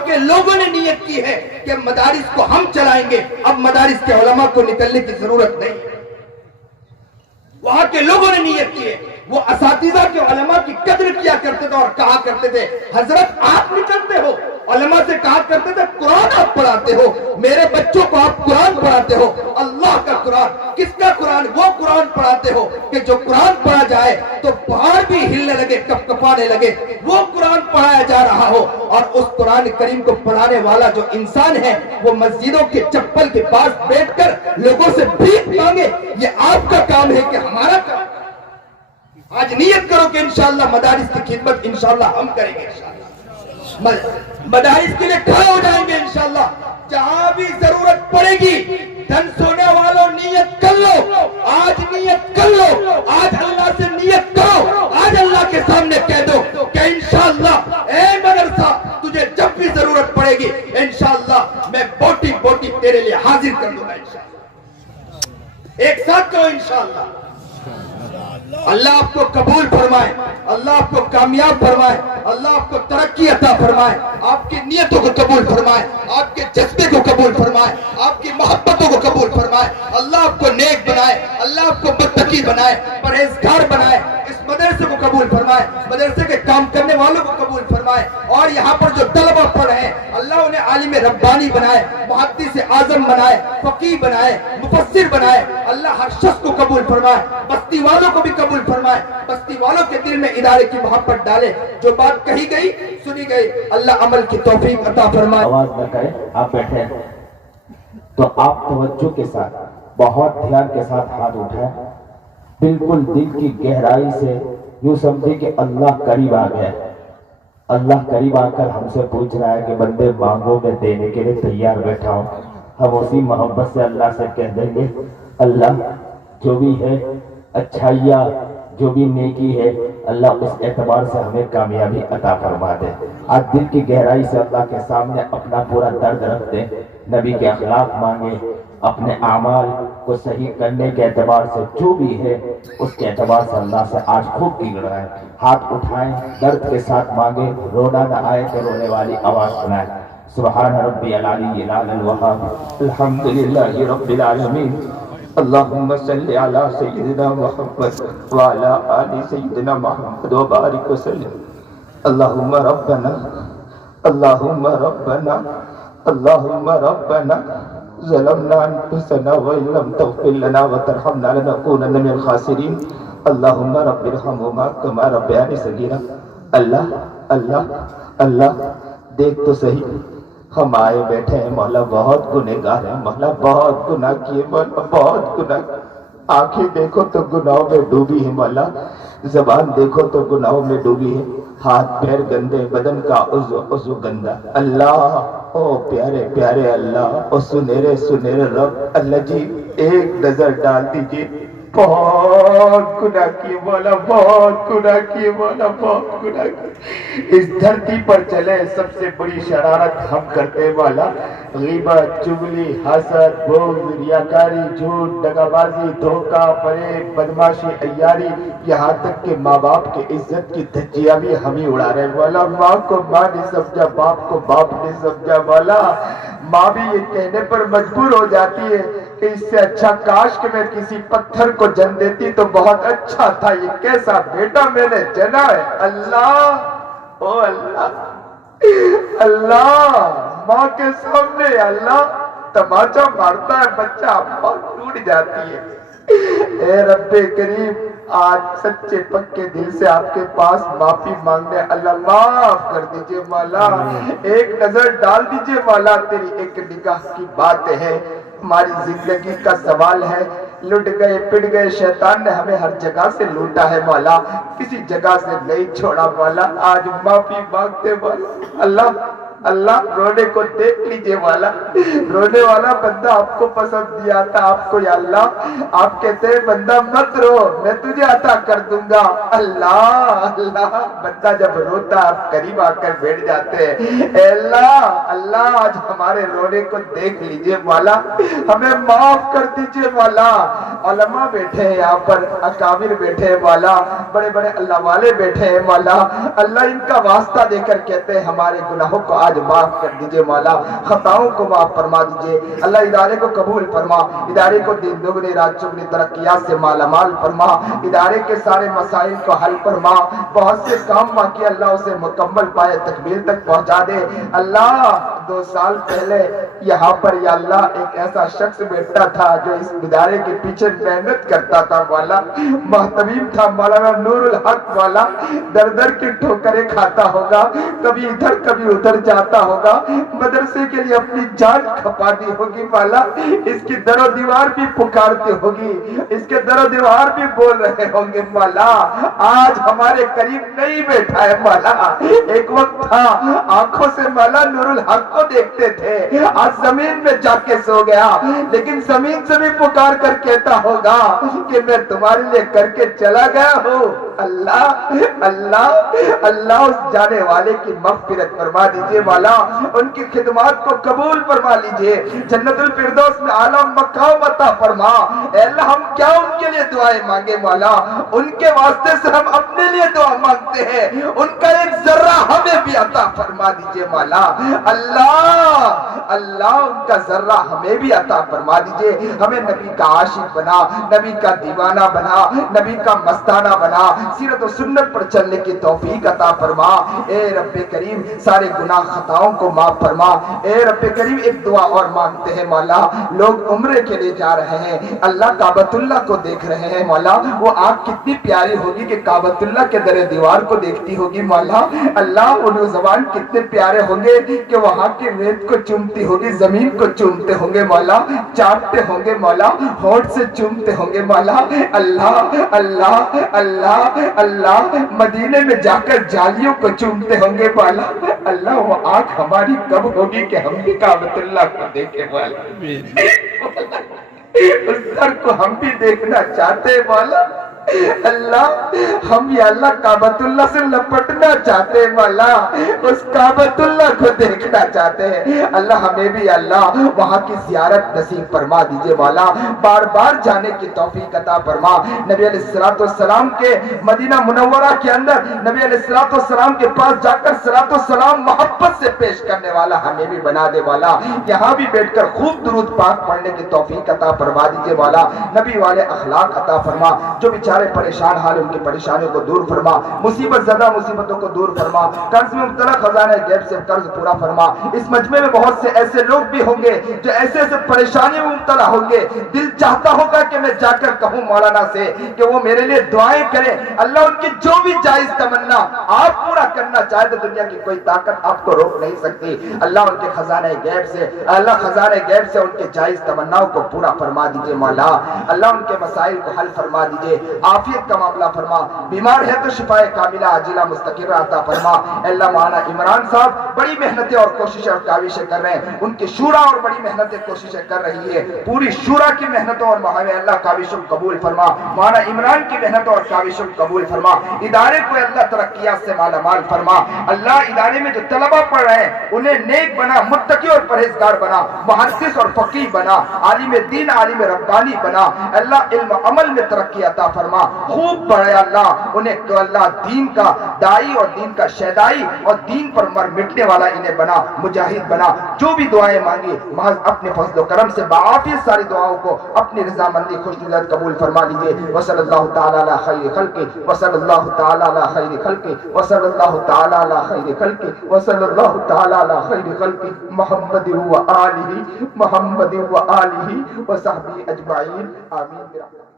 के लोगों ने नियत की है कि मदारिस को हम चलाएंगे। अब मदारिस के उलमा को निकलने की जरूरत नहीं, वहां के लोगों ने नियत की है। वो असातिज़ा के उलमा की कद्र किया करते थे और कहा करते थे, हजरत आप निकलते हो, उलमा से कहा करते थे कुरान आप पढ़ाते हो, मेरे बच्चों को आप कुरान पढ़ाते हो, अल्लाह का कुरान। किसका कुरान? वो कुरान पढ़ाते हो कि जो कुरान पढ़ा जाए तो पहाड़ भी हिलने लगे, कपकपाने लगे, वो कुरान पढ़ाया जा रहा हो। और उस कुरान करीम को पढ़ाने वाला जो इंसान है वो मस्जिदों के चप्पल के पास बैठकर लोगों से भीख मांगे। ये आपका काम है कि हमारा काम? आज नियत करो कि इंशाअल्लाह मदारिस की खिदमत इंशाअल्लाह हम करेंगे। मदारिस के लिए खड़े हो जाएंगे इंशाअल्लाह। जहां भी जरूरत पड़ेगी, धन सोने वालों नियत कर लो, आज नियत कर लो, आज अल्लाह से नियत करो, आज अल्लाह के सामने कह दो कि इंशाअल्लाह ए मदरसा तुझे जब भी जरूरत पड़ेगी इंशाअल्लाह मैं बोटी बोटी तेरे लिए हाजिर कर दूंगा। इंशाअल्लाह एक साथ कहो इंशाअल्लाह। अल्लाह आपको कबूल फरमाए, अल्लाह आपको कामयाब फरमाए, अल्लाह आपको तरक्की अता फरमाए, आपकी नियतों को कबूल फरमाए, आपके जज्बे को कबूल फरमाए, आपकी मोहब्बतों को कबूल फरमाए। अल्लाह आपको नेक बनाए, अल्लाह आपको मुत्तकी बनाए, परहेजगार बनाए। इस मदरसे को कबूल फरमाए, मदरसे के काम करने वालों को कबूल फरमाए। और यहाँ पर जो तलबा पढ़ रहे हैं अल्लाह उन्हें आलिम रब्बानी बनाए, मुहद्दिस आजम बनाए, फकीह बनाए, मुफस्सिर बनाए। अल्लाह हर शख्स को कबूल फरमाए, बस्ती वालों को भी कबूल फरमाए, बस्ती वालों के दिल में इदारे की मोहब्बत डाले। जो बात कही गई सुनी गई, अल्लाह अमल की तौफीक अता फरमाए। आवाज न करें, आप बैठे तो आप तवज्जो के साथ, बहुत ध्यान के साथ हाथ उठाएं, बिल्कुल दिल की गहराई से यूं समझे कि अल्लाह करीब आ गया। अल्लाह करीब आकर हमसे पूछ रहा है कि बंदे मांगो, मैं देने के लिए तैयार बैठा हूं। हम उसी मोहब्बत से अल्लाह से कह देंगे, अल्लाह जो भी है अच्छाइयाँ, जो भी नेकी है, अल्लाह उस एतबार से हमें कामयाबी अता फरमा दे। आज दिल की गहराई से अल्लाह के सामने अपना पूरा दर्द रख दे, नबी के अखलाक मांगे, अपने आमाल को सही करने के एतबार से जो भी है उसके एतबार से अल्लाह से आज खूब गिर रहा है। हाथ उठाएं, दर्द के साथ मांगे, रोना न आए तो रोने वाली आवाज सुनाए। सुभान रब्बियल अलीय्यिल वहाब, अल्हम्दुलिल्लाहि रब्बिल आलमीन, अल्लाहुम्मा सल्लि अला सय्यिदिना मुहम्मद व अला आलि सय्यिदिना मुहम्मद व बारिक वसल्लिम। अल्लाहुम्मा रब्बना अल्लाहुम्मा रब्बना अल्लाहुम्मा रब्बना ज़लमना अनफुसना व इन लम तग़फिर लना व तरहमना लनकूनन्ना मिनल खासिरीन। अल्लाहुम्मा रब्बिरहमहुमा कमा रब्बयानी सगीरा। अल्लाह अल्लाह अल्लाह, देख तो सही, हम आए बैठे हैं मौला, बहुत गुनहगार हैं मौला, बहुत गुनाह किए मौला, बहुत गुनाह। आंखें देखो तो गुनाहों में डूबी है मौला, जबान देखो तो गुनाहों में डूबी है, हाथ पैर गंदे, बदन का उज़्व गंदा। अल्लाह ओ प्यारे प्यारे अल्लाह, ओ सुनहरे सुनहरे रब, अल्लाह जी एक नजर डाल दीजिए। बहुत गुनाह किए मौला, बहुत गुनाह किए मौला, बहुत गुनाह किए। इस धरती पर चले सबसे बड़ी शरारत हम करते हैं मौला, गीबत, चुगली, हसद, बुग़्ज़, रियाकारी, झूठ, दगाबाजी, धोखा, फरेब, बदमाशी, अय्यारी, यहाँ तक कि माँ बाप की इज्जत की धज्जियां भी हम ही उड़ा रहे हैं मौला। माँ को माँ नहीं समझा, बाप को बाप नहीं समझा मौला। माँ भी ये कहने पर मजबूर हो जाती है कि इससे अच्छा काश कि मैं किसी पत्थर को जन्म देती तो बहुत अच्छा था, ये कैसा बेटा मैंने जना है। अल्लाह ओ अल्लाह अल्लाह, माँ के सामने अल्लाह तमाचा मारता है बच्चा, अम्मा टूट जाती है। اے رب کریم آج سچے پکے دل سے آپ کے پاس معافی مانگنے، اللہ معاف کر دیجئے مولا، ایک نظر ڈال دیجئے مولا، تیری ایک نگاہ کی بات ہے، ہماری زندگی کا سوال ہے، لٹ گئے پٹ گئے، شیطان نے ہمیں ہر جگہ سے لوٹا ہے مولا، کسی جگہ سے نہیں چھوڑا مولا، آج معافی مانگتے مولا، اللہ رونے کو دیکھ لیجئے والا، رونے والا بندہ آپ کو پسند دیا تھا، آپ کو یا اللہ آپ کہتے ہیں بندہ مت رو، میں تجھے عطا کر دوں گا، اللہ بندہ جب روتا آپ قریب آ کر بیٹھ جاتے ہیں، اے اللہ آج ہمارے رونے کو دیکھ لیجئے مولا، ہمیں معاف کر دیجئے مولا، علماء بیٹھے ہیں یہاں پر، اکابر بیٹھے ہیں مولا، بڑے بڑے اللہ والے بیٹھے ہیں مولا، اللہ ان کا واسطہ دے کر کہتے ہیں ہمارے گناہوں کو آج معاف کر دیجئے مولا، خطاؤں کو معاف فرما دیجئے، اللہ ادارے کو قبول فرما، ادارے کو دن دگنی رات چگنی ترقیات سے مالا مال فرما، ادارے کے سارے مسائل کو حل فرما، بہت سے کام باقی اللہ اسے مکمل پائے تکمیل تک پہنچا دے، اللہ 2 سال پہلے یہاں پر یا اللہ ایک ایسا شخص بیٹھا تھا جو اس ادارے کے پیچھے محنت کرتا تھا مولا، محتمیم تھا مولانا نور الحق والا، در در کی ٹھوکریں کھاتا ہوگا، کبھی ادھر کبھی ادھر جاتا ہوگا، مدرسے کے لیے اپنی جان کھپا دی ہوگی مولا، اس کی در و دیوار بھی پکارتی ہوگی، اس کے در و دیوار بھی بول رہے ہوں گے مولا، آج ہمارے قریب نہیں بیٹھا ہے مولا، ایک وقت تھا آنکھوں سے مولا نور الحق کو دیکھتے تھے، آج زمین میں جا کے سو گیا، لیکن زمین سے بھی پکار کر کہتا ہوگا کہ میں تمہارے لیے کر کے چلا گیا ہوں، اللہ اس جانے والے کی مغفرت فرما دیجئے مولا، ان کی خدمات کو قبول فرما لیجئے، جنت الفردوس میں اعلیٰ مقام عطا فرما، اے اللہ ہم کیا ان کے لیے دعائیں مانگے مولا، ان کے واسطے سے ہم اپنے لیے دعا مانگتے ہیں، ان کا ایک ذرہ ہمیں بھی عطا فرما دیجئے مولا، اللہ ان کا ذرہ ہمیں بھی عطا فرما دیجئے، ہمیں نبی کا عاشق بنا، نبی کا دیوانہ بنا، نبی کا مستانہ بنا، سیرت و سنت پر چلنے کی توفیق عطا فرما، اے رب کریم سارے گناہ خطاؤں کو معاف فرما، اے رب کریم ایک دعا اور مانگتے ہیں مولا، لوگ عمرے کے لیے جا رہے ہیں، اللہ کعبۃ اللہ کو دیکھ رہے ہیں مولا، وہ آنکھ کتنی پیاری ہوگی کہ کعبۃ اللہ کے در دیوار کو دیکھتی ہوگی مولا، اللہ وہ نوجوان کتنے پیارے ہوں گے کہ وہاں کی ریت کو چومتی ہوگی، زمین کو چومتے ہوں گے مولا، چاٹتے ہوں گے مولا، ہونٹ سے چومتے ہوں گے مولا، اللہ مدینے میں جا کر جالیوں کو چومتے ہوں گے مولا، اللہ وہ آنکھ ہماری کب ہوگی کہ ہم بھی کعبۃ اللہ کو دیکھیں مولا، اس در کو ہم بھی دیکھنا چاہتے ہیں مولا، اللہ ہم یا اللہ کعبۃ اللہ سے لپٹنا چاہتے ہیں مولا، اس کعبۃ اللہ کو دیکھنا چاہتے ہیں، اللہ ہمیں بھی اللہ وہاں کی زیارت نصیب فرما دیجئے مولا، بار بار جانے کی توفیق عطا فرما، نبی علیہ السلام کے مدینہ منورہ کے اندر نبی علیہ السلام کے پاس جا کر صلاۃ والسلام محبت سے پیش کرنے والا ہمیں بھی بنا دے مولا، یہاں بھی بیٹھ کر خوب درود پاک پڑھنے کی توفیق عطا فرما دیجئے مولا، نبی والے اخلاق عطا فرما، جو بیچارے پریشان حال ان کی پریشانیوں کو دور فرما، مصیبت زدہ مصیبتوں کو دور فرما، قرض میں مبتلا خزانہ غیب سے قرض پورا فرما، اس مجمع میں بہت سے ایسے لوگ بھی ہوں گے جو ایسے پریشانیوں میں مبتلا ہوں گے، دل چاہتا ہوگا کہ میں جا کر کہوں مولانا سے کہ وہ میرے لیے دعائیں کریں، اللہ ان کی جو بھی جائز تمنا آپ پورا کرنا چاہے تو دنیا کی کوئی طاقت آپ کو روک نہیں سکتی، اللہ ان کے خزانہ غیب سے ان کے جائز تمناؤں کو پورا فرما دیجئے مولا، اللہ ان کے مسائل کو حل فرما دیجئے، عافیت کا معاملہ فرما، بیمار ہے تو شفائے کاملہ عاجلہ مستقرہ عطا فرما، اللہ مولانا عمران صاحب بڑی محنتیں اور کوششیں اور کاوشیں کر رہے ہیں، ان کی شورا اور بڑی محنتیں کوششیں کر رہی ہے، پوری شورا کی محنتوں اور اللہ کاوشوں قبول فرما، مولانا عمران کی محنتوں اور کاوشوں قبول فرما، ادارے کو اللہ ترقیات سے مالا مال فرما، اللہ ادارے میں جو طلبہ پڑھ رہے ہیں انہیں نیک بنا، متقی اور پرہیزگار بنا، محدث اور فقیہ بنا، عالم دین عالم ربانی بنا، اللہ علم عمل میں ترقی عطا فرما، خوب پڑھے اللہ انہیں تو اللہ دین کا دائی اور دین کا شیدائی اور دین پر مر مٹنے والا انہیں بنا، مجاہد بنا، جو بھی دعائیں مانگی محض اپنے فضل و کرم سے بعافیت ساری دعاؤں کو اپنی رضامندی خوش نظر قبول فرما لیجئے، وصلی اللہ تعالی علی خیر خلقہ، وصلی اللہ تعالی علی خیر خلقہ، وصلی اللہ تعالی علی خیر خلقہ، وصلی اللہ تعالی علی خیر خلقہ، محمد و آلہ و صحبہ اجمعین، آمین برحمتہ۔